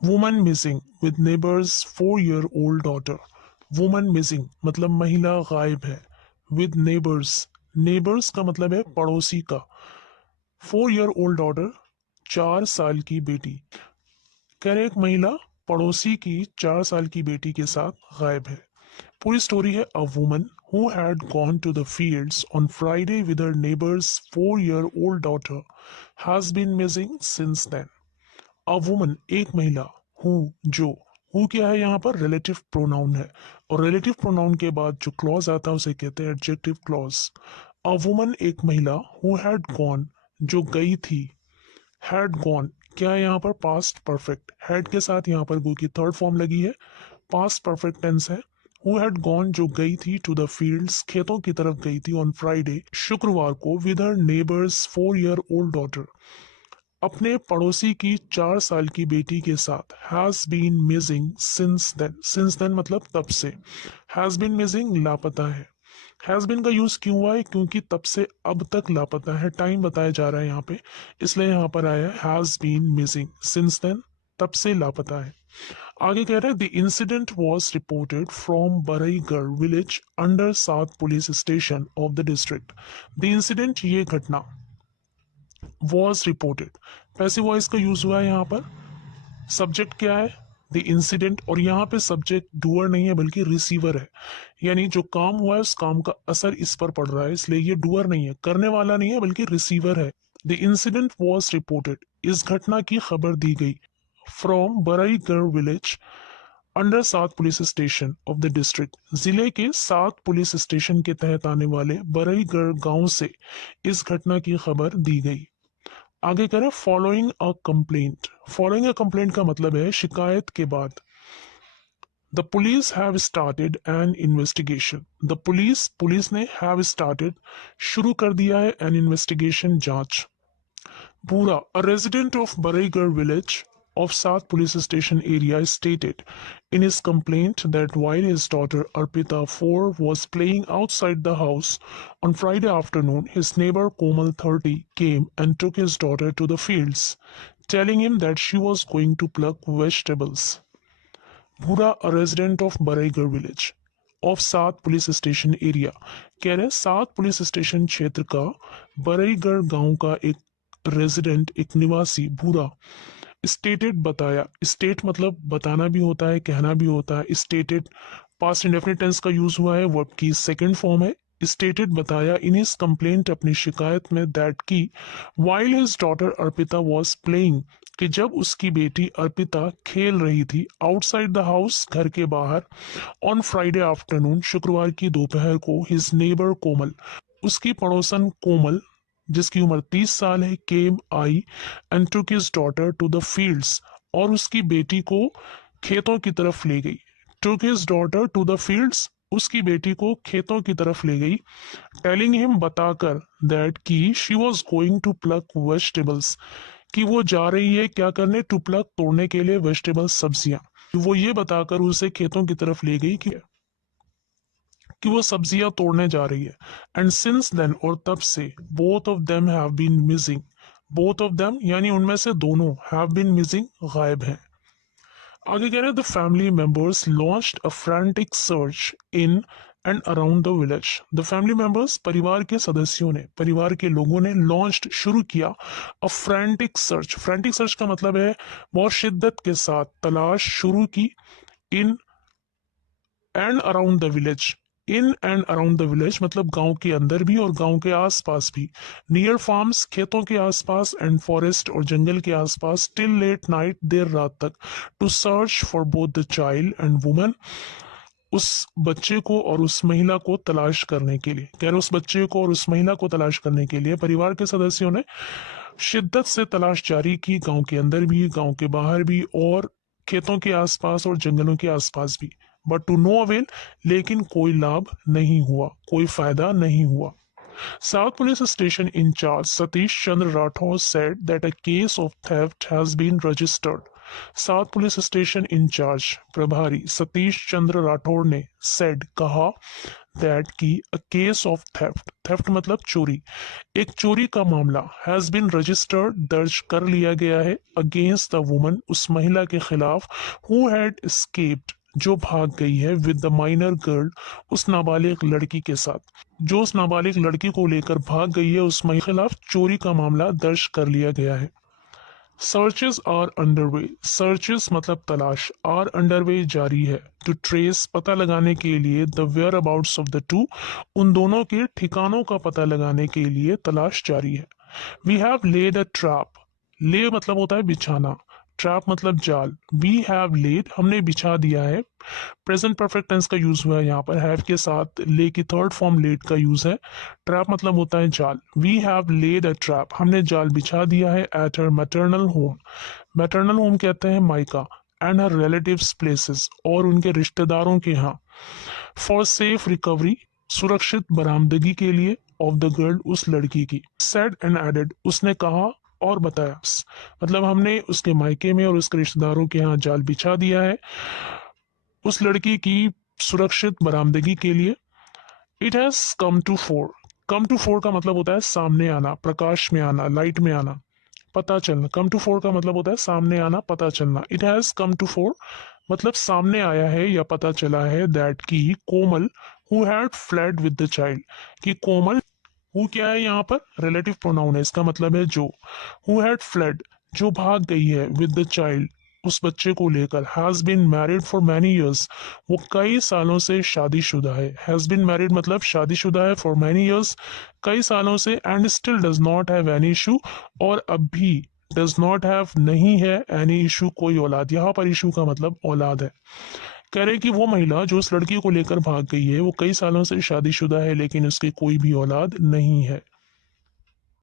Woman missing with neighbours 4-year-old daughter. Woman missing मतलब महिला गायब है। विद नेबर्स, नेबर्स का मतलब है पड़ोसी का। 4-year-old डॉटर, 4 साल की बेटी। कह रहे एक महिला पड़ोसी की 4 साल की बेटी के साथ गायब है। पूरी स्टोरी है a woman who had gone to the fields on Friday with her neighbor's 4-year-old daughter has been missing since then. A woman एक महिला, हु जो, हु क्या है यहाँ पर रिलेटिव प्रोनाउन है, और रिलेटिव प्रोनाउन के बाद जो क्लॉज आता है उसे कहते हैं एडजेक्टिव क्लॉज। अ वुमन एक महिला, हु हैड गॉन जो गई थी, हैड गॉन क्या है यहाँ पर पास्ट परफेक्ट, हैड के साथ यहाँ पर गो की थर्ड फॉर्म लगी है, पास्ट परफेक्ट टेंस है। हु हैड गॉन जो गई थी टू द फील्ड्स खेतों की तरफ गई थी ऑन फ्राइडे शुक्रवार को with her neighbours 4-year-old daughter अपने पड़ोसी की 4 साल की बेटी के साथ। Has been missing since then मतलब तब से। हैज बीन मिसिंग लापता है। हैज बीन का यूज क्यों हुआ है, क्योंकि तब से अब तक लापता है, टाइम बताया जा रहा है यहाँ पे, इसलिए यहाँ पर आया has been missing since then, तब से लापता है। आगे कह रहा है the incident was reported from Baraigarh village under सात police station of the district. The incident ये घटना, वॉज रिपोर्टेड पैसिव वॉइस का यूज हुआ है यहाँ पर। सब्जेक्ट क्या है, द इंसिडेंट, और यहाँ पे सब्जेक्ट डूअर नहीं है बल्कि रिसीवर है, यानी जो काम हुआ है उस काम का असर इस पर पड़ रहा है, इसलिए ये डूअर नहीं है, करने वाला नहीं है बल्कि रिसीवर है। द इंसिडेंट वॉज रिपोर्टेड इस घटना की खबर दी गई फ्रॉम बरईगढ़ विलेज अंडर सात police station of the district, जिले के 7 पुलिस स्टेशन के तहत आने वाले बरईगढ़ गांव से इस घटना की खबर दी गई। आगे करें following a complaint. Following a complaint का मतलब है शिकायत के बाद। The police have started an investigation. The police ने हैव स्टार्टेड शुरू कर दिया है एन इन्वेस्टिगेशन जांच। पूरा a resident of Baraigarh village of South Police Station area stated in his complaint that while his daughter Arpita 4 was playing outside the house on Friday afternoon, his neighbor Komal 30 came and took his daughter to the fields, telling him that she was going to pluck vegetables. Bhura, a resident of Baraigarh village of सात police station area, कह रहे सात police station क्षेत्र का बरईगढ़ गांव का एक resident, एक निवासी भूरा, स्टेटेड बताया, स्टेट मतलब बताना भी होता है कहना भी होता है, स्टेटेड पास्ट इंडेफिनिट टेंस का यूज हुआ है, वर्ब की सेकंड फॉर्म है। स्टेटेड बताया इन हिज कंप्लेंट अपनी शिकायत में दैट की while his daughter Arpita was playing कि जब उसकी बेटी अर्पिता खेल रही थी आउटसाइड द हाउस घर के बाहर ऑन फ्राइडे आफ्टरनून शुक्रवार की दोपहर को हिज नेबर कोमल उसकी पड़ोसन कोमल जिसकी उम्र 30 साल है came I and took his daughter to the fields और उसकी बेटी को खेतों की तरफ ले गई। Took his daughter to the fields उसकी बेटी को खेतों की तरफ ले गई। टेलिंग हिम बताकर दैट की she was going to pluck vegetables कि वो जा रही है क्या करने, टू प्लक तोड़ने के लिए वेजिटेबल्स सब्जियां। वो ये बताकर उसे खेतों की तरफ ले गई कि वो सब्जियां तोड़ने जा रही है। एंड सिंस देन और तब से both of them have been missing, both of them यानी उनमें से दोनों हैव बीन मिसिंग गायब हैं। आगे कह रहे हैं the family members launched a frantic search in and around the village. The family members परिवार के सदस्यों ने, परिवार के लोगों ने लॉन्च्ड शुरू किया अ फ्रैंटिक सर्च। फ्रैंटिक सर्च का मतलब है बहुत शिद्दत के साथ तलाश शुरू की। In and around the village, in and around the village मतलब गांव के अंदर भी और गांव के आसपास भी। नियर फार्म्स खेतों के आसपास, एंड फॉरेस्ट और जंगल के आसपास, टिल लेट नाइट देर रात तक, to search for both the child and woman उस बच्चे को और उस महिला को तलाश करने के लिए। कह रहे उस बच्चे को और उस महिला को तलाश करने के लिए परिवार के सदस्यों ने शिद्दत से तलाश जारी की, गांव के अंदर भी गांव के बाहर भी और खेतों के आसपास और जंगलों के आसपास भी। बट टू नो अवेल लेकिन कोई लाभ नहीं हुआ, कोई फायदा नहीं हुआ। South Police Station in charge Satish Chandra Rathore said that a case of theft has been registered south police station in charge प्रभारी सतीश चंद्र राठौड़ ने सेड कहा दैट की a case of theft, theft मतलब चोरी, एक चोरी का मामला हैज बीन रजिस्टर्ड, दर्ज कर लिया गया है अगेंस्ट द वुमन, उस महिला के खिलाफ हु हैड एस्केप्ड, जो भाग गई है विद द माइनर गर्ल, उस नाबालिग लड़की के साथ, जो उस नाबालिग लड़की को लेकर भाग गई है उस महिला के खिलाफ चोरी का मामला दर्ज कर लिया गया है। सर्चेस आर अंडरवे, सर्चेस मतलब तलाश, आर अंडरवे जारी है, टू ट्रेस पता लगाने के लिए, the whereabouts of the two, उन दोनों के ठिकानों का पता लगाने के लिए तलाश जारी है। We have laid a trap, lay मतलब होता है बिछाना, ट्रैप मतलब जाल, वी हैव लेड हमने बिछा दिया है, प्रेजेंट परफेक्ट टेंस का यूज हुआ है यहाँ पर, हैव के साथ ले की थर्ड फॉर्म लेड का यूज है, ट्रैप मतलब होता है जाल, we have laid a trap हमने जाल बिछा दिया है, at her maternal home, maternal home कहते हैं मायका, एंड हर रिलेटिव्स प्लेसेस और उनके रिश्तेदारों के यहाँ, फॉर सेफ रिकवरी सुरक्षित बरामदगी के लिए, ऑफ द गर्ल उस लड़की की, सेड एंड एडेड उसने कहा और बताया, मतलब हमने उसके मायके में और उसके रिश्तेदारों के यहाँ जाल बिछा दिया है उस लड़की की सुरक्षित बरामदगी के लिए। It has come to four, come to four का मतलब होता है सामने आना, प्रकाश में आना, लाइट में आना, पता चलना, कम टू फोर का मतलब होता है सामने आना, पता चलना। It has come to fore मतलब सामने आया है या पता चला है दैट की Komal who had fled with the child, कि कोमल हु क्या है यहाँ पर रिलेटिव प्रोनाउन है, इसका मतलब है जो, हु हैड फ्लेड जो भाग गई है, विद द चाइल्ड उस बच्चे को लेकर, has been married for many years वो कई सालों से शादीशुदा है, हैज बीन मैरिड मतलब शादीशुदा है, फॉर मैनी ईयर्स कई सालों से, and still does not have any issue और अब भी डज नॉट हैव नहीं है एनी इशू कोई औलाद, यहाँ पर इशू का मतलब औलाद है। कह रहे कि वो महिला जो उस लड़की को लेकर भाग गई है वो कई सालों से शादीशुदा है लेकिन उसकी कोई भी औलाद नहीं है।